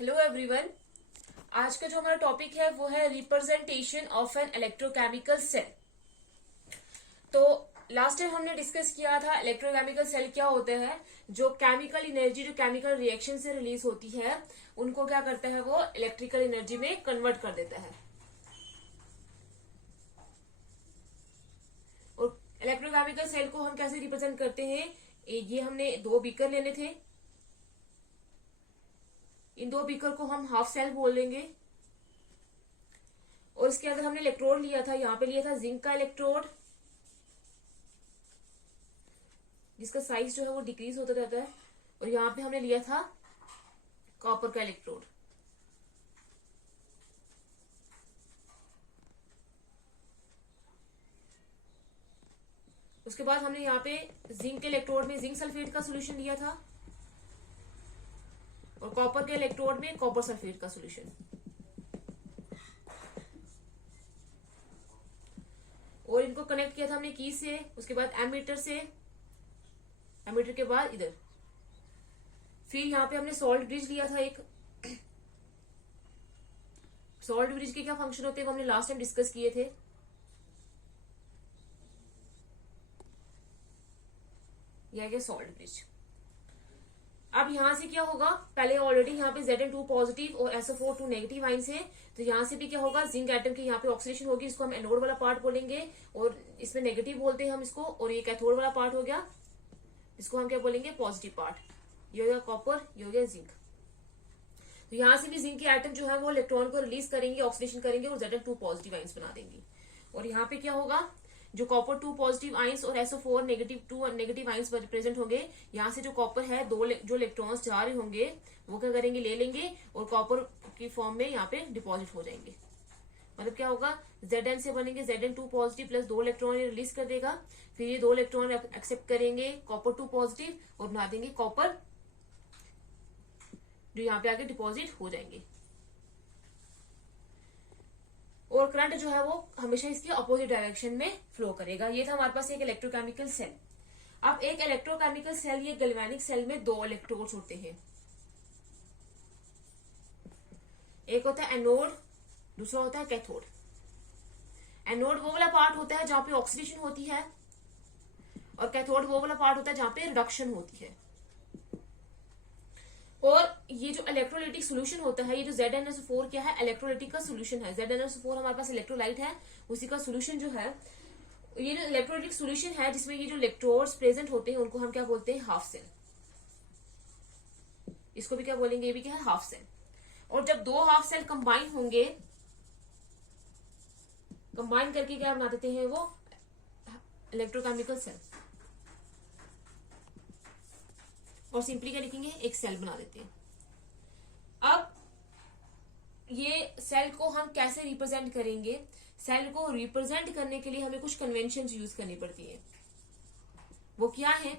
Hello everyone. आज का जो हमारा टॉपिक है वो है representation of an electrochemical cell. तो लास्ट टाइम हमने डिस्कस किया था इलेक्ट्रोकेमिकल सेल क्या होते हैं। जो केमिकल एनर्जी जो केमिकल रिएक्शन से रिलीज होती है उनको क्या करता है, वो इलेक्ट्रिकल एनर्जी में कन्वर्ट कर देता है। और इलेक्ट्रोकेमिकल सेल को हम कैसे रिप्रेजेंट करते हैं, ये हमने दो बीकर लेने थे। इन दो बीकर को हम हाफ सेल बोल देंगे। और इसके अंदर हमने इलेक्ट्रोड लिया था, यहाँ पे लिया था जिंक का इलेक्ट्रोड, जिसका साइज जो है वो डिक्रीज होता रहता है। और यहाँ पे हमने लिया था कॉपर का इलेक्ट्रोड। उसके बाद हमने यहाँ पे जिंक के इलेक्ट्रोड में जिंक सल्फेट का सोल्यूशन लिया था और कॉपर के इलेक्ट्रोड में कॉपर सल्फेट का सोल्यूशन। और इनको कनेक्ट किया था हमने की से, उसके बाद एमीटर से, एमीटर के बाद इधर। फिर यहाँ पे हमने सॉल्ट ब्रिज लिया था एक। सॉल्ट ब्रिज के क्या फंक्शन होते हैं वो हमने लास्ट टाइम डिस्कस किए थे। यह सॉल्ट ब्रिज। अब यहां से क्या होगा, पहले ऑलरेडी यहाँ पे Zn2 पॉजिटिव और SO4 2 नेगेटिव आइंस है, तो यहाँ से भी क्या होगा, जिंक एटम की यहाँ पे ऑक्सीडेशन होगी। इसको हम एनोड वाला पार्ट बोलेंगे और इसमें नेगेटिव बोलते हैं हम इसको। और ये कैथोड वाला पार्ट हो गया, इसको हम क्या बोलेंगे, पॉजिटिव पार्ट। ये हो गया कॉपर, ये हो गया जिंक। तो यहाँ से भी जिंक के एटम जो है वो इलेक्ट्रॉन को रिलीज करेंगे, ऑक्सीडेशन करेंगे और Zn2 पॉजिटिव आइंस बना देंगे। और यहाँ पे क्या होगा, जो कॉपर 2 पॉजिटिव आइंस और SO4 negative 2 negative ions present होंगे। यहाँ से जो कॉपर है, जो इलेक्ट्रॉन्स जा रहे होंगे वो क्या करेंगे, ले लेंगे और कॉपर की फॉर्म में यहाँ पे डिपॉजिट हो जाएंगे। मतलब क्या होगा, Zn से बनेंगे Zn2 positive plus 2 electron release कर देगा। फिर ये 2 इलेक्ट्रॉन एक्सेप्ट करेंगे कॉपर 2 पॉजिटिव और बना देंगे कॉपर, जो यहाँ पे आगे डिपॉजिट हो जाएंगे। और करंट जो है वो हमेशा इसके अपोजिट डायरेक्शन में फ्लो करेगा। ये था हमारे पास एक इलेक्ट्रोकेमिकल सेल। अब एक इलेक्ट्रोकेमिकल सेल, ये गैल्वेनिक सेल में 2 इलेक्ट्रोड्स होते हैं। एक होता है एनोड, दूसरा होता है कैथोड। एनोड वो वाला पार्ट होता है जहां पे ऑक्सीडेशन होती है और कैथोड वो वाला पार्ट होता है जहां पे रिडक्शन होती है। और ये जो इलेक्ट्रोलाइटिक सोल्यूशन होता है, ये जो ZnSO4 क्या है, इलेक्ट्रोलाइटिक का सोल्यूशन है। ZnSO4 हमारे पास इलेक्ट्रोलाइट है, उसी का सोल्यूशन जो है, ये जो इलेक्ट्रोलाइटिक सोल्यूशन है जिसमें ये जो इलेक्ट्रोड्स प्रेजेंट होते हैं उनको हम क्या बोलते हैं, हाफ सेल। इसको भी क्या बोलेंगे, ये भी क्या है, हाफ सेल। और जब 2 हाफ सेल कंबाइन होंगे, कंबाइन करके क्या बना देते हैं, वो इलेक्ट्रोकेमिकल सेल। और सिंपली क्या लिखेंगे, एक सेल बना देते हैं। अब ये सेल को हम कैसे रिप्रेजेंट करेंगे, सेल को रिप्रेजेंट करने के लिए हमें कुछ कन्वेंशन यूज करनी पड़ती है। वो क्या है,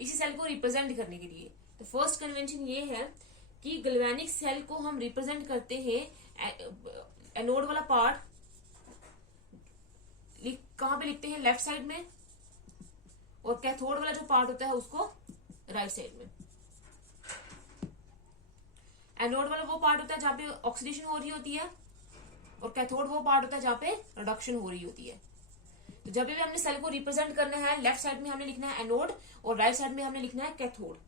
इसी सेल को रिप्रेजेंट करने के लिए तो फर्स्ट कन्वेंशन ये है कि गैल्वेनिक सेल को हम रिप्रेजेंट करते हैं, एनोड वाला पार्ट कहां पे लिखते हैं, लेफ्ट साइड में, और कैथोड वाला जो पार्ट होता है उसको राइट साइड में। एनोड वाला वो पार्ट होता है जहां पे ऑक्सीडेशन हो रही होती है और कैथोड वो पार्ट होता है जहां पे रिडक्शन हो रही होती है। तो जब भी हमने सेल को रिप्रेजेंट करना है, लेफ्ट साइड में हमने लिखना है एनोड और राइट साइड में हमने लिखना है कैथोड।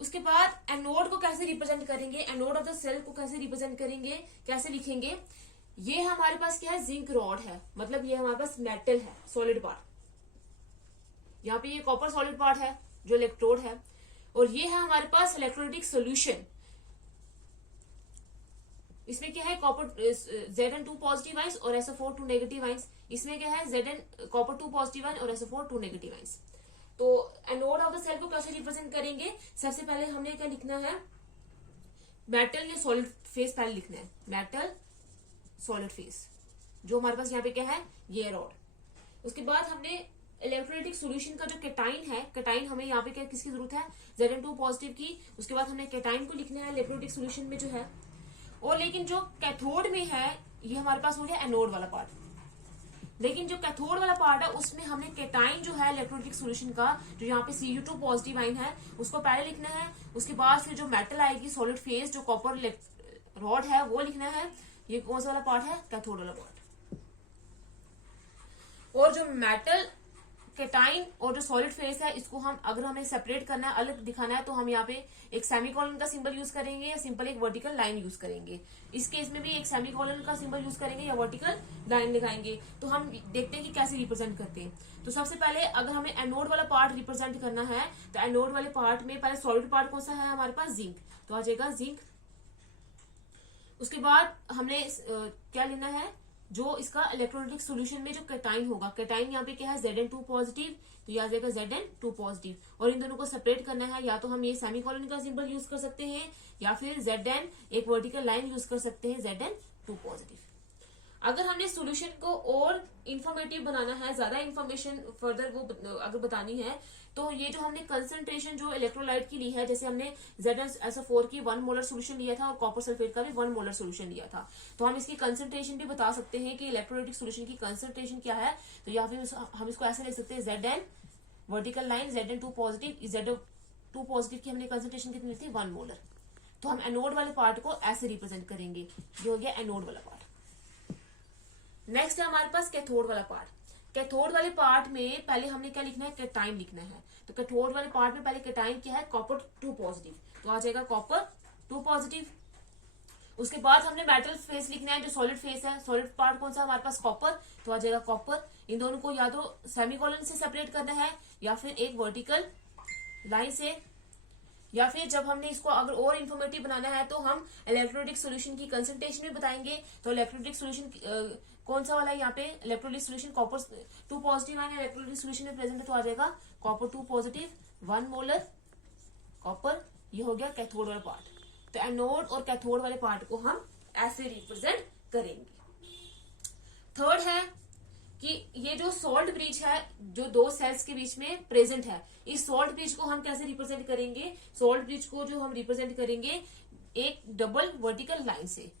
उसके बाद एनोड को कैसे रिप्रेजेंट करेंगे, एनोड ऑफ द सेल को कैसे रिप्रेजेंट करेंगे, कैसे लिखेंगे, ये हमारे पास क्या है, जिंक रॉड है। मतलब ये हमारे पास मेटल है, सॉलिड पार्ट। यहाँ पे ये कॉपर सॉलिड पार्ट है जो इलेक्ट्रोड है, और ये है हमारे पास इलेक्ट्रोलाइटिक सोल्यूशन। इसमें क्या है, कॉपर Zn2 पॉजिटिव आइंस और SO4 2 नेगेटिव आइंस। इसमें क्या है, Zn कॉपर 2 पॉजिटिव आइंस और SO4 2 नेगेटिव आइंस। तो एनोड ऑफ द सेल को कैसे रिप्रेजेंट करेंगे, सबसे पहले हमने क्या लिखना है, मेटल या सॉलिड फेस पहले लिखना है, मेटल सॉलिड फेस, जो हमारे पास यहाँ पे क्या है, ये रॉड। उसके बाद हमने इलेक्ट्रोलाइटिक सोल्यूशन का जो कैटाइन है, कैटाइन हमें यहाँ पे क्या किसकी जरूरत है, Zn2 पॉजिटिव की। उसके बाद हमने कैटाइन को लिखना है इलेक्ट्रोलाइटिक सोल्यूशन में जो है। और लेकिन जो कैथोड में है, ये हमारे पास हो गया एनोड वाला पार्ट। लेकिन जो कैथोड वाला पार्ट है उसमें हमने केटाइन जो है इलेक्ट्रोलिटिक सोल्यूशन का, जो यहाँ पे Cu2 पॉजिटिव आइन है उसको पहले लिखना है। उसके बाद फिर जो मेटल आएगी सॉलिड फेज, जो कॉपर रॉड है वो लिखना है। ये कौन सा वाला पार्ट है? कैथोड वाला पार्ट। और जो मेटल केटाइन और जो सॉलिड फेस है इसको हम, अगर हमें सेपरेट करना है, अलग दिखाना है, तो हम यहाँ पे एक सेमीकोलन का सिंबल यूज करेंगे या सिंपल एक वर्टिकल लाइन यूज करेंगे। इस केस में भी एक सेमीकोलन का सिंबल यूज करेंगे या वर्टिकल लाइन दिखाएंगे। तो हम देखते हैं कि कैसे रिप्रेजेंट करते हैं। तो सबसे पहले अगर हमें एनोड वाला पार्ट रिप्रेजेंट करना है तो एनोड वाले पार्ट में पहले सॉलिड पार्ट कौन सा है हमारे पास? जिंक। तो आ जाएगा जिंक। उसके बाद हमने क्या लेना है? जो इसका इलेक्ट्रोलाइटिक सॉल्यूशन में जो केटाइन होगा, केटाइन यहाँ पे क्या है? Zn2 पॉजिटिव, तो यह आ जाएगा Zn2 पॉजिटिव। और इन दोनों को सेपरेट करना है, या तो हम ये सेमीकोलन का सिंबल यूज कर सकते हैं या फिर Zn एक वर्टिकल लाइन यूज कर सकते हैं Zn2 पॉजिटिव। अगर हमने सॉल्यूशन को और इंफॉर्मेटिव बनाना है, ज्यादा इंफॉर्मेशन फर्दर वो अगर बतानी है, तो ये जो हमने कंसंट्रेशन जो इलेक्ट्रोलाइट की ली है, जैसे हमने ZnSO4 की 1 मोलर सोल्यूशन लिया था और कॉपर सल्फेट का भी 1 मोलर सोल्यूशन लिया था, तो हम इसकी कंसंट्रेशन भी बता सकते हैं कि इलेक्ट्रोलाइटिक सोल्यूशन की कंसंट्रेशन क्या है। तो यहाँ पे हम इसको ऐसे लिख सकते हैं, Zn vertical line Zn2 positive, Zn2 positive की हमने कंसंट्रेशन कितनी थी? 1 मोलर। तो हम एनोड वाले पार्ट को ऐसे रिप्रेजेंट करेंगे। ये हो गया एनोड वाला पार्ट। नेक्स्ट है हमारे पास कैथोड वाला पार्ट। कैथोड वाले पार्ट में पहले हमने क्या लिखना है? केटाइन लिखना है। तो कैथोड वाले पार्ट में पहले केटाइन क्या है? कॉपर 2 पॉजिटिव, तो आ जाएगा कॉपर 2 पॉजिटिव। उसके बाद हमने मेटल फेस लिखना है, जो सॉलिड फेस है। सॉलिड पार्ट कौन सा हमारे पास? कॉपर, तो आ जाएगा कॉपर। इन दोनों को या तो सेमीकोलन से सेपरेट करना है या फिर एक वर्टिकल लाइन से, या फिर जब हमने इसको अगर और इन्फॉर्मेटिव बनाना है तो हम इलेक्ट्रोलाइटिक सॉल्यूशन की कंसंट्रेशन भी बताएंगे। तो इलेक्ट्रोलाइटिक सॉल्यूशन कौन सा वाला है यहाँ पे? Electrolytic solution copper 2 positive ion electrolytic solution में प्रेजेंट है, तो आ जाएगा कॉपर 2 पॉजिटिव 1 मोलर कॉपर। ये हो गया कैथोड वाला पार्ट। तो एनोड और कैथोड वाले पार्ट को हम ऐसे रिप्रेजेंट करेंगे। थर्ड है कि ये जो सॉल्ट ब्रिज है, जो दो सेल्स के बीच में प्रेजेंट है, इस सॉल्ट ब्रिज को हम कैसे रिप्रेजेंट करेंगे? सॉल्ट ब्रिज को जो हम रिप्रेजेंट करेंगे एक डबल वर्टिकल लाइन से।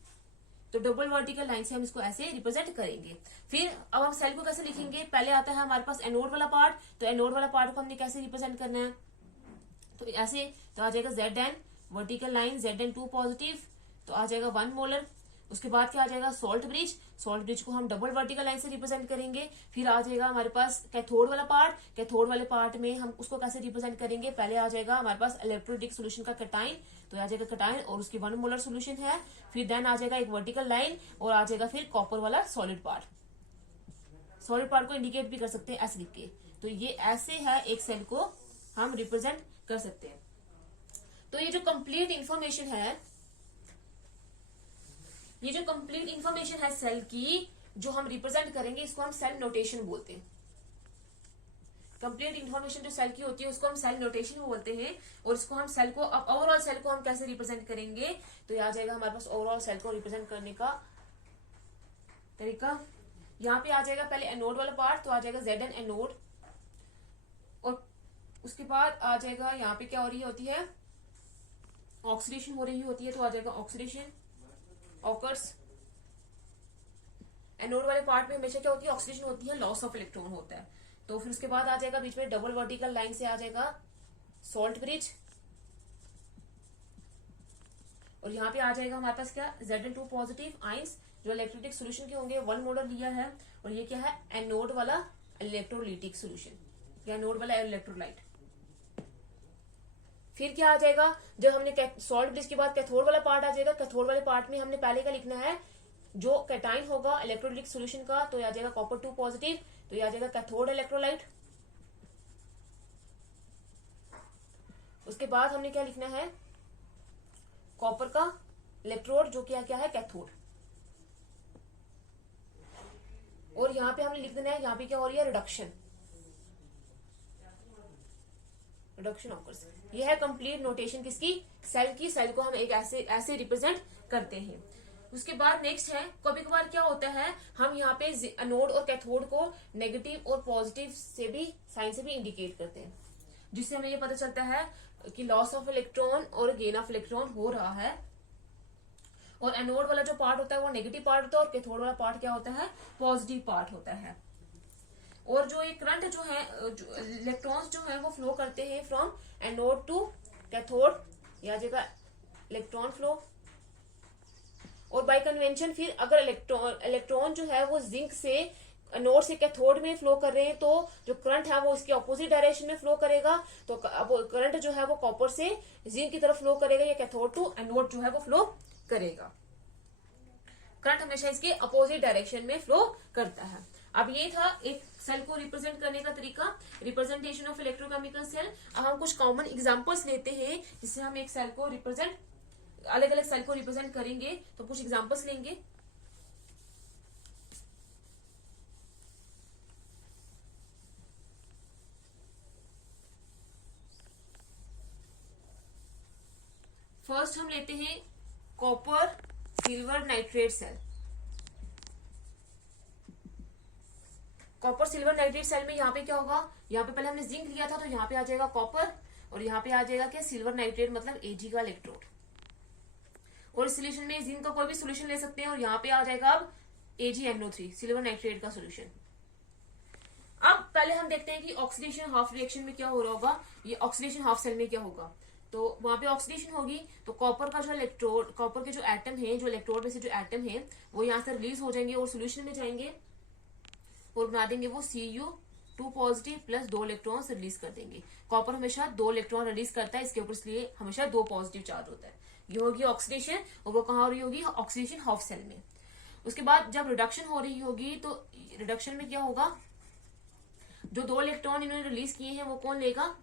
तो डबल वर्टिकल लाइन से हम इसको ऐसे रिप्रेजेंट करेंगे। फिर अब हम सेल को कैसे लिखेंगे? पहले आता है हमारे पास एनोड वाला पार्ट। तो एनोड वाला पार्ट को हमने कैसे रिप्रेजेंट करना है? तो ऐसे, तो आ जाएगा Zn vertical line Zn2 positive, तो आ जाएगा 1 मोलर। उसके बाद क्या आ जाएगा? Salt bridge. सॉल्ट ब्रिज को हम डबल वर्टिकल लाइन से रिप्रेजेंट करेंगे। फिर आ जाएगा हमारे पास कैथोड वाला पार्ट। कैथोड वाले पार्ट में हम उसको कैसे रिप्रेजेंट करेंगे? पहले आ जाएगा हमारे पास इलेक्ट्रोलाइटिक सॉल्यूशन का केटाइन, तो आ जाएगा केटाइन और उसकी 1 मोलर सॉल्यूशन है। फिर देन आ जाएगा एक वर्टिकल लाइन और आ जाएगा फिर कॉपर वाला सॉलिड पार्ट। सॉलिड पार्ट को इंडिकेट भी कर सकते हैं ऐसे लिख के। तो ये ऐसे है, एक सेल को हम रिप्रेजेंट कर सकते हैं। तो ये जो कंप्लीट इंफॉर्मेशन है, ये जो कंप्लीट इंफॉर्मेशन है सेल की, जो हम रिप्रेजेंट करेंगे, इसको हम सेल नोटेशन बोलते हैं। कंप्लीट इंफॉर्मेशन जो सेल की होती है उसको हम सेल नोटेशन बोलते हैं। और इसको हम सेल को, अब ओवरऑल सेल को हम कैसे रिप्रेजेंट करेंगे? तो ये आ जाएगा हमारे पास ओवरऑल सेल को रिप्रेजेंट करने का तरीका। यहाँ पे आ जाएगा पहले एनोड वाला पार्ट, तो आ जाएगा Zn एनोड। और उसके बाद आ जाएगा यहाँ पे क्या हो रही होती है? ऑक्सीडेशन हो रही होती है, तो आ जाएगा ऑक्सीडेशन ऑकर्स। एनोड वाले पार्ट में हमेशा क्या होती है? ऑक्सीडेशन होती है, लॉस ऑफ इलेक्ट्रॉन होता है। तो फिर उसके बाद आ जाएगा बीच में डबल वर्टिकल लाइन से आ जाएगा सॉल्ट ब्रिज। और यहाँ पे आ जाएगा हमारे पास क्या? Zn2 पॉजिटिव आइंस जो इलेक्ट्रोलाइटिक सोल्यूशन के होंगे, 1 मोलर लिया है। और ये क्या है? एनोड वाला इलेक्ट्रोलाइटिक सोल्यूशन या एनोड वाला इलेक्ट्रोलाइट। फिर क्या आ जाएगा? जब हमने सॉल्ट ब्रिज के बाद कैथोड वाला पार्ट आ जाएगा। कैथोड वाले पार्ट में हमने पहले का लिखना है, जो केटाइन होगा इलेक्ट्रोलाइटिक सॉल्यूशन का, तो आ जाएगा कॉपर 2 पॉजिटिव, तो ये आ जाएगा कैथोड इलेक्ट्रोलाइट। उसके बाद हमने क्या लिखना है? कॉपर का इलेक्ट्रोड, जो क्या क्या है? कैथोड। और यहाँ पे हमने लिख देना है, यहाँ पे क्या हो रही है? Reduction occurs. ये है कंप्लीट नोटेशन किसकी? सेल की। सेल को हम एक ऐसे रिप्रेजेंट करते हैं। उसके बाद नेक्स्ट है, कभी कभार क्या होता है, हम यहाँ पे एनोड और कैथोड को नेगेटिव और पॉजिटिव से भी, साइन से भी इंडिकेट करते हैं, जिससे हमें ये पता चलता है कि लॉस ऑफ इलेक्ट्रॉन और गेन ऑफ इलेक्ट्रॉन हो रहा है। और एनोड वाला जो पार्ट होता है वो नेगेटिव पार्ट होता है और कैथोड वाला पार्ट क्या होता है? पॉजिटिव पार्ट होता है। और जो ये करंट जो है, जो इलेक्ट्रॉन्स जो है वो फ्लो करते हैं फ्रॉम एनोड टू कैथोड, या जगह इलेक्ट्रॉन फ्लो। और बाय कन्वेंशन फिर अगर इलेक्ट्रॉन जो है वो जिंक से एनोड से कैथोड में फ्लो कर रहे हैं तो जो करंट है वो इसके ऑपोजिट डायरेक्शन में फ्लो करेगा। तो अब करंट जो है वो कॉपर से जिंक की तरफ फ्लो करेगा, या कैथोड टू एनोड जो है वो फ्लो करेगा। करंट हमेशा इसके अपोजिट डायरेक्शन में फ्लो करता है। अब ये था एक सेल को रिप्रेजेंट करने का तरीका, रिप्रेजेंटेशन ऑफ इलेक्ट्रोकेमिकल सेल। अब हम कुछ कॉमन एग्जांपल्स लेते हैं जिससे हम एक सेल को रिप्रेजेंट, अलग अलग सेल को रिप्रेजेंट करेंगे। तो कुछ एग्जांपल्स लेंगे। फर्स्ट हम लेते हैं copper silver nitrate cell. Copper silver nitrate cell में यहाँ पे क्या होगा, यहाँ पे पहले हमने जिंक लिया था तो यहाँ पे आ जाएगा कॉपर, और यहाँ पे आ जाएगा क्या, सिल्वर नाइट्रेट, मतलब एजी का इलेक्ट्रोड। और इस सोल्यूशन में जिंक का कोई भी सोल्यूशन ले सकते हैं, और यहाँ पे आ जाएगा अब AgNO3 सिल्वर नाइट्रेट का सोल्यूशन। अब पहले हम देखते हैं कि ऑक्सीडेशन हाफ रिएक्शन में क्या हो रहा होगा, ये ऑक्सीडेशन हाफ सेल में क्या होगा। तो वहां पे ऑक्सीडेशन होगी तो कॉपर का जो इलेक्ट्रोड, कॉपर के जो एटम है, जो इलेक्ट्रोड में से जो एटम है वो यहाँ से रिलीज हो जाएंगे और सोल्यूशन में जाएंगे और बना देंगे वो Cu2 positive plus 2 electron release कर देंगे। कॉपर हमेशा 2 इलेक्ट्रॉन रिलीज करता है इसके ऊपर, इसलिए हमेशा 2 पॉजिटिव चार्ज होता है। ये होगी ऑक्सीडेशन, और वो कहाँ हो रही होगी, ऑक्सीडेशन हाफ सेल में। उसके बाद जब रिडक्शन हो रही होगी तो रिडक्शन में क्या होगा, जो 2 इलेक्ट्रॉन इन्होंने रिलीज किए हैं वो कौन लेगा,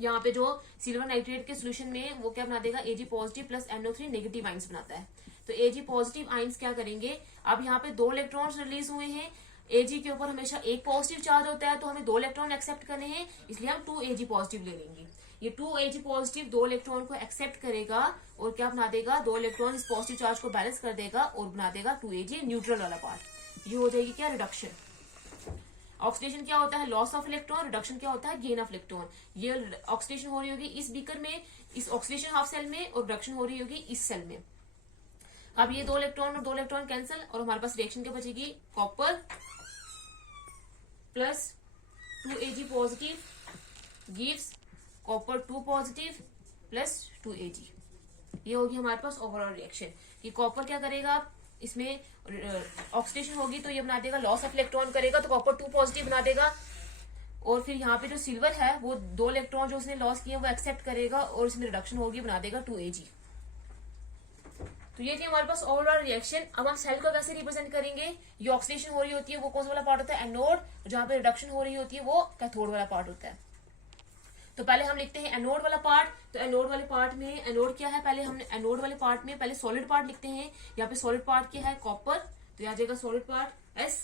यहाँ पे जो सिल्वर नाइट्रेट के सोल्यूशन में वो क्या बना देगा, Ag positive plus NO3 negative ions बनाता है। तो Ag पॉजिटिव आइंस क्या करेंगे, अब यहाँ पे 2 इलेक्ट्रॉन्स रिलीज हुए हैं, Ag के ऊपर हमेशा एक पॉजिटिव चार्ज होता है तो हमें 2 इलेक्ट्रॉन एक्सेप्ट करने हैं, इसलिए हम 2 Ag पॉजिटिव ले लेंगे। ये 2 Ag पॉजिटिव 2 इलेक्ट्रॉन को एक्सेप्ट करेगा और क्या बना देगा, 2 इलेक्ट्रॉन इस पॉजिटिव चार्ज को बैलेंस कर देगा और बना देगा 2 Ag न्यूट्रल वाला पार्ट। ये हो जाएगी क्या, रिडक्शन। ऑक्सीडेशन क्या होता है, लॉस ऑफ इलेक्ट्रॉन, रिडक्शन क्या होता है, गेन ऑफ इलेक्ट्रॉन। ये ऑक्सीडेशन हो रही होगी इस बीकर में, इस ऑक्सीडेशन हाफ सेल में, और रिडक्शन हो रही होगी इस सेल में। अब ये 2 इलेक्ट्रॉन और 2 इलेक्ट्रॉन कैंसिल, और हमारे पास रिएक्शन क्या बचेगी, copper plus 2 Ag positive gives copper 2 positive plus 2 Ag। ये होगी हमारे पास ओवरऑल रिएक्शन कि कॉपर क्या करेगा, इसमें ऑक्सीडेशन होगी तो ये बना देगा लॉस ऑफ इलेक्ट्रॉन करेगा, तो कॉपर 2 पॉजिटिव बना देगा। और फिर यहाँ पे जो सिल्वर है वो 2 इलेक्ट्रॉन जो उसने लॉस किए वो एक्सेप्ट करेगा और इसमें रिडक्शन होगी, बना देगा 2 Ag। तो ये थी हमारे पास ओवरऑल रिएक्शन। अब हम सेल को कैसे रिप्रेजेंट करेंगे, ये ऑक्सीडेशन हो रही होती है वो कौन सा वाला पार्ट होता है, एनोड, जहां पे रिडक्शन हो रही होती है वो कैथोड वाला पार्ट होता है। तो पहले हम लिखते हैं एनोड वाला पार्ट। तो एनोड वाले पार्ट में एनोड क्या है, पहले हमने एनोड वाले पार्ट में पहले सॉलिड पार्ट लिखते हैं। यहाँ पे सॉलिड पार्ट क्या है, कॉपर, तो यहाँ जाएगा सॉलिड पार्ट S।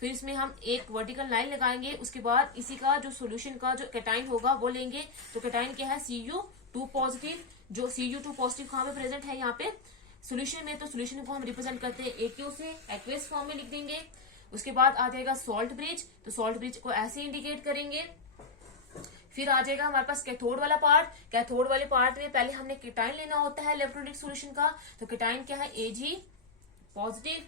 फिर इसमें हम एक वर्टिकल लाइन लगाएंगे, उसके बाद इसी का जो सोल्यूशन का जो कैटाइन होगा वो लेंगे। तो कैटाइन क्या है, Cu2 पॉजिटिव, जो Cu2 पॉजिटिव कहाँ पे प्रेजेंट है, यहाँ पे सोल्यूशन में। तो सोल्यूशन को हम रिप्रेजेंट करते हैं AQ से, एक्वेस फॉर्म में लिख देंगे। उसके बाद आ जाएगा सॉल्ट ब्रिज, तो सॉल्ट ब्रिज को ऐसे इंडिकेट करेंगे। फिर आ जाएगा हमारे पास कैथोड वाला पार्ट। कैथोड वाले पार्ट में पहले हमने केटाइन लेना होता है इलेक्ट्रोलाइट सॉल्यूशन का। तो केटाइन क्या है, Ag पॉजिटिव,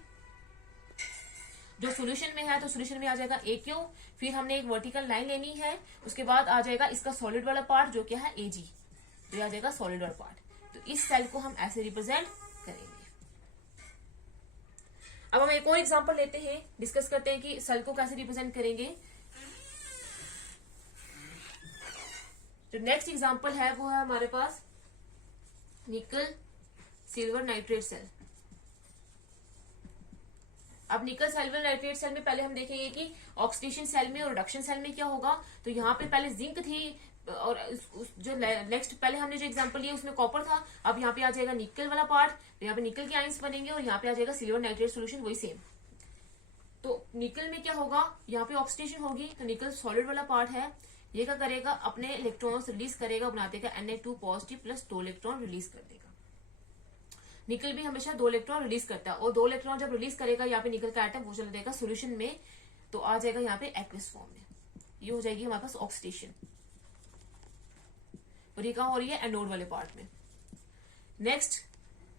जो सॉल्यूशन में है तो सॉल्यूशन में आ जाएगा AQ। फिर हमने एक वर्टिकल लाइन लेनी है, उसके बाद आ जाएगा इसका सॉलिड वाला पार्ट जो क्या है Ag, तो आ जाएगा सॉलिड वाला पार्ट। तो इस सेल को हम ऐसे रिप्रेजेंट करेंगे। अब हम एक और एग्जांपल लेते हैं, डिस्कस करते हैं कि सेल को कैसे रिप्रेजेंट करेंगे। जो नेक्स्ट एग्जांपल है वो है हमारे पास निकल सिल्वर नाइट्रेट सेल। अब निकल सिल्वर नाइट्रेट सेल में पहले हम देखेंगे कि ऑक्सीडेशन सेल में और रिडक्शन सेल में क्या होगा। तो यहाँ पे पहले जिंक थी और जो नेक्स्ट पहले हमने जो एग्जांपल लिया उसमें कॉपर था। अब यहाँ पे आ जाएगा निकल वाला पार्ट, तो यहाँ पे निकल के आइंस बनेंगे और यहाँ पे आ जाएगा सिल्वर नाइट्रेट सोल्यूशन, वही सेम। तो निकल में क्या होगा, यहाँ पे ऑक्सीडेशन होगी, तो निकल सॉलिड वाला पार्ट है, ये क्या करेगा, अपने इलेक्ट्रॉन्स रिलीज करेगा, बना देगा Na2 positive plus 2 electron release कर देगा। निकल भी हमेशा 2 इलेक्ट्रॉन रिलीज करता है, और 2 इलेक्ट्रॉन जब रिलीज करेगा यहाँ पे निकल का एटम वो चला जाएगा सोल्यूशन में, तो आ जाएगा यहाँ पे एक्वियस फॉर्म में। ये हो जाएगी हमारे पास ऑक्सीडेशन, और ये कहाँ हो रही है, एनोड वाले पार्ट में। नेक्स्ट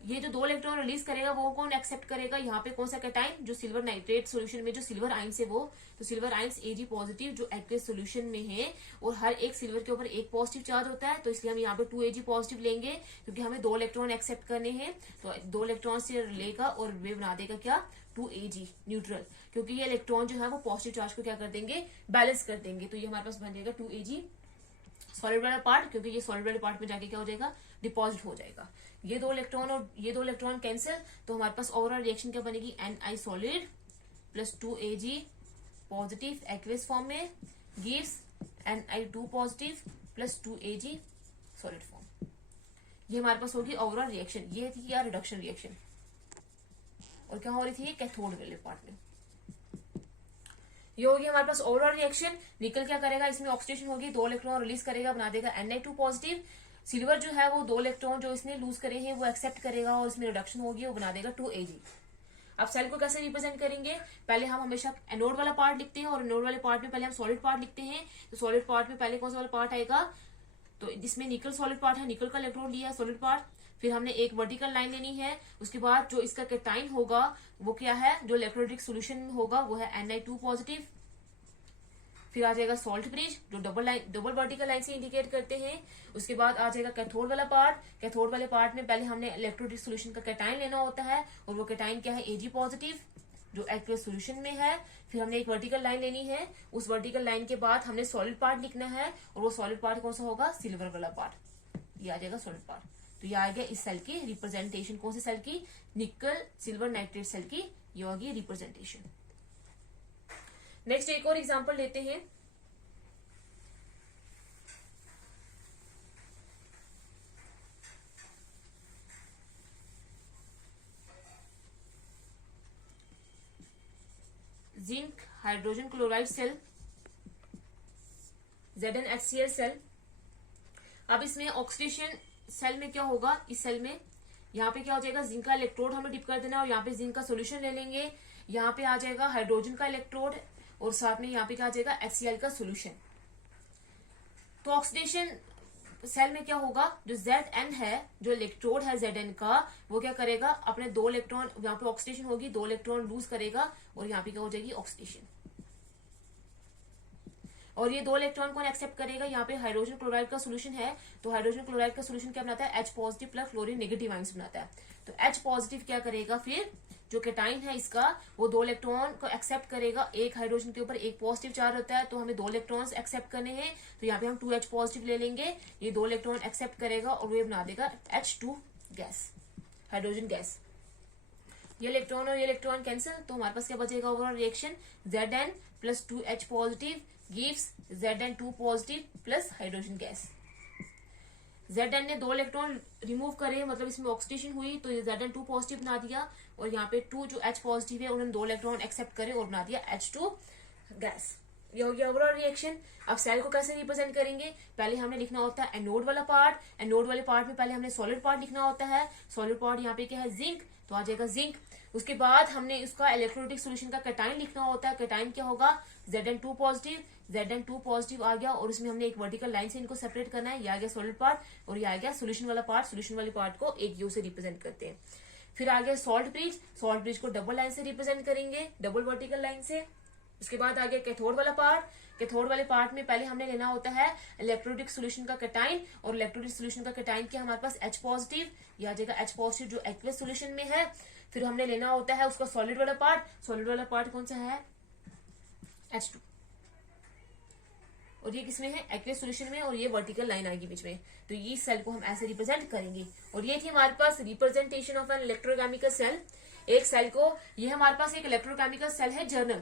ये जो 2 इलेक्ट्रॉन रिलीज करेगा वो कौन एक्सेप्ट करेगा, यहाँ पे कौन सा कैटाइन, जो सिल्वर नाइट्रेट सोल्यूशन में जो सिल्वर आइंस है वो, तो सिल्वर आइंस Ag पॉजिटिव जो एक्वेस सोल्यूशन में है, और हर एक सिल्वर के ऊपर एक पॉजिटिव चार्ज होता है, तो इसलिए हम यहाँ पे 2Ag पॉजिटिव लेंगे क्योंकि हमें 2 इलेक्ट्रॉन एक्सेप्ट करने हैं। तो 2 इलेक्ट्रॉन से लेगा और वे बना देगा क्या, 2Ag न्यूट्रल, क्योंकि ये इलेक्ट्रॉन जो है वो पॉजिटिव चार्ज को क्या कर देंगे, बैलेंस कर देंगे। तो ये हमारे पास बन जाएगा 2Ag सॉलिड वाला पार्ट, क्योंकि ये सॉलिड वाले पार्ट में जाके क्या हो जाएगा, डिपॉजिट हो जाएगा। ये 2 इलेक्ट्रॉन और ये 2 इलेक्ट्रॉन कैंसिल, तो हमारे पास ओवरऑल रिएक्शन क्या बनेगी, Ni solid plus 2Ag positive aqueous form में gives Ni2 positive plus 2Ag solid form. ये हमारे पास होगी ओवरऑल रिएक्शन। ये थी क्या, रिडक्शन रिएक्शन, और क्या हो रही थी, कैथोड वाले पार्ट में। ये होगी हमारे पास ओवरऑल रिएक्शन। निकल क्या करेगा, इसमें ऑक्सीडेशन होगी, 2 इलेक्ट्रॉन रिलीज करेगा, बना देगा Ni2 पॉजिटिव। सिल्वर जो है वो 2 इलेक्ट्रॉन जो इसने लूज करे हैं वो एक्सेप्ट करेगा और इसमें रिडक्शन होगी, वो बना देगा 2Ag। अब सेल को कैसे रिप्रेजेंट करेंगे, पहले हम हमेशा एनोड वाला पार्ट लिखते हैं, और एनोड वाले पार्ट में पहले हम सॉलिड पार्ट लिखते हैं। तो सॉलिड पार्ट में पहले कौन सा वाला पार्ट आएगा, तो इसमें निकल सॉलिड पार्ट है, निकल का इलेक्ट्रॉन लिया है सॉलिड पार्ट। फिर हमने एक वर्टिकल लाइन लेनी है, उसके बाद जो इसका कैटाइन होगा वो क्या है, जो इलेक्ट्रोलाइटिक सोल्यूशन में होगा वो है Ni2 पॉजिटिव। फिर आ जाएगा सॉल्ट ब्रिज जो डबल वर्टिकल लाइन से इंडिकेट करते हैं। उसके बाद आ जाएगा कैथोड वाला पार्ट। कैथोड वाले पार्ट में पहले हमने इलेक्ट्रोलाइटिक सोल्यूशन का कैटाइन लेना होता है, और वो कैटाइन क्या है, Ag पॉजिटिव जो एक्वेस सोल्यूशन में है। फिर हमने एक वर्टिकल लाइन लेनी है, उस वर्टिकल लाइन के बाद हमने सॉलिड पार्ट लिखना है, और वो सॉलिड पार्ट कौन सा होगा, सिल्वर वाला पार्ट। ये आ जाएगा सॉलिड पार्ट। तो ये आ गया इस सेल की रिप्रेजेंटेशन, कौन सी सेल की, निकल सिल्वर नाइट्रेट सेल की, ये होगी रिप्रेजेंटेशन। नेक्स्ट एक और एग्जांपल लेते हैं। Zinc hydrogen chloride cell, ZnHCl cell. अब इसमें ऑक्सीडेशन सेल में क्या होगा, इस सेल में यहाँ पे क्या हो जाएगा, जिंक का इलेक्ट्रोड हमें डिप कर देना है, और यहाँ पे जिंक का सोल्यूशन ले लेंगे। यहाँ पे आ जाएगा हाइड्रोजन का इलेक्ट्रोड, और साथ में यहाँ पे क्या आ जाएगा, HCl का सोल्यूशन। तो ऑक्सीडेशन सेल में क्या होगा, जो Zn है, जो इलेक्ट्रोड है Zn का, वो क्या करेगा, अपने 2 इलेक्ट्रॉन, यहाँ पे ऑक्सीडेशन होगी, 2 इलेक्ट्रॉन लूज करेगा, और यहाँ पे क्या हो जाएगी, ऑक्सीडेशन। और ये 2 इलेक्ट्रॉन कौन एक्सेप्ट करेगा, यहाँ पे हाइड्रोजन क्लोराइड का सोल्यूशन है, तो हाइड्रोजन क्लोराइड का सोल्यूशन क्या बनाता है, H positive plus chlorine negative ions बनाता है। तो H पॉजिटिव क्या करेगा, फिर जो कैटाइन है इसका, वो 2 इलेक्ट्रॉन को एक्सेप्ट करेगा, एक हाइड्रोजन के ऊपर एक पॉजिटिव चार्ज होता है, तो हमें 2 इलेक्ट्रॉन्स एक्सेप्ट करने हैं, तो यहाँ पे हम 2H पॉजिटिव ले लेंगे। ये 2 इलेक्ट्रॉन एक्सेप्ट करेगा और वो बना देगा H2 गैस, हाइड्रोजन गैस। ये इलेक्ट्रॉन और ये इलेक्ट्रॉन कैंसिल, तो हमारे पास क्या बचेगा, overall reaction Zn plus 2H positive gives Zn2 positive plus hydrogen gas. Zn ने 2 इलेक्ट्रॉन रिमूव करे, मतलब इसमें ऑक्सीडेशन हुई, तो ये Zn2 पॉजिटिव बना दिया, और यहाँ पे 2 जो H पॉजिटिव है उन्होंने 2 इलेक्ट्रॉन एक्सेप्ट करे और बना दिया H2 गैस। ये हो गया ओवरऑल रिएक्शन। अब सेल को कैसे रिप्रेजेंट करेंगे, पहले हमने लिखना होता है एनोड वाला पार्ट। एनोड वाले पार्ट में पहले हमने सॉलिड पार्ट लिखना होता है। सॉलिड पार्ट यहाँ पे क्या है, जिंक, तो आ जाएगा जिंक। उसके बाद हमने उसका इलेक्ट्रोलाइटिक सोल्यूशन का कैटाइन लिखना होता है। कैटाइन क्या होगा, Zn2 पॉजिटिव, Zn2 पॉजिटिव आ गया, और इसमें हमने एक वर्टिकल लाइन से इनको सेपरेट करना है। ये आ गया सॉलिड पार्ट, और ये आ गया सोल्यूशन वाला पार्ट। सोल्यूशन वाले पार्ट को एक यू से रिप्रेजेंट करते हैं। फिर आ गया सॉल्ट ब्रिज। सॉल्ट ब्रिज को डबल लाइन से रिप्रेजेंट करेंगे, डबल वर्टिकल लाइन से। उसके बाद आ गया कैथोड वाला पार्ट। कैथोड वाले पार्ट में पहले हमने लेना होता है इलेक्ट्रोलाइटिक सोल्यूशन का कैटाइन, और इलेक्ट्रोलाइटिक सोल्यूशन का कैटाइन क्या हमारे पास H पॉजिटिव, ये आ जाएगा H पॉजिटिव जो एक्वेस सोल्यूशन में है। फिर हमने लेना होता है उसका सॉलिड वाला पार्ट। सॉलिड वाला पार्ट कौन सा है, H2, और ये किसमें है, एक्वेस सोल्यूशन में, और ये वर्टिकल लाइन आएगी बीच में। तो ये सेल को हम ऐसे रिप्रेजेंट करेंगे। और ये थी हमारे पास representation of an electrochemical cell. एक सेल को, ये हमारे पास एक इलेक्ट्रोकेमिकल सेल है जर्नल,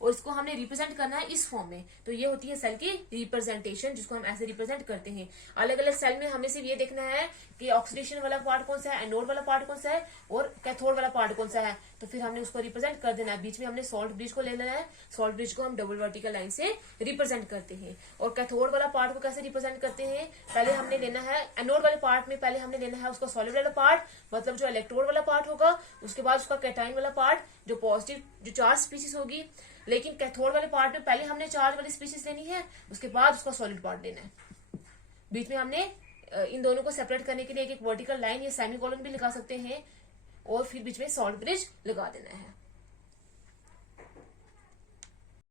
और इसको हमने रिप्रेजेंट करना है इस फॉर्म में। तो ये होती है सेल की रिप्रेजेंटेशन, जिसको हम ऐसे रिप्रेजेंट करते हैं। अलग अलग सेल में हमें सिर्फ ये देखना है कि ऑक्सीडेशन वाला पार्ट कौन सा है, एनोड वाला पार्ट कौन सा है, और कैथोड वाला पार्ट कौन सा है, तो फिर हमने उसको रिप्रेजेंट कर देना है। बीच में हमने सॉल्ट ब्रिज को ले लेना है। सॉल्ट ब्रिज को हम डबल वर्टिकल लाइन से रिप्रेजेंट करते हैं। और कैथोड वाला पार्ट को कैसे रिप्रेजेंट करते हैं, पहले हमने लेना है एनोड वाले पार्ट में, पहले हमने लेना है उसका सॉलिड वाला पार्ट, मतलब जो इलेक्ट्रोड वाला पार्ट होगा। उसके बाद उसका कैटाइन वाला पार्ट, जो पॉजिटिव जो चार्ज स्पीसीज होगी। लेकिन कैथोड वाले पार्ट में पहले हमने चार्ज वाली स्पीसीज लेनी है, उसके बाद उसका सॉलिड पार्ट लेना है। बीच में हमने इन दोनों को सेपरेट करने के लिए एक वर्टिकल लाइन या सेमी कॉलन भी लगा सकते हैं और फिर बीच में सॉल्ट ब्रिज लगा देना है।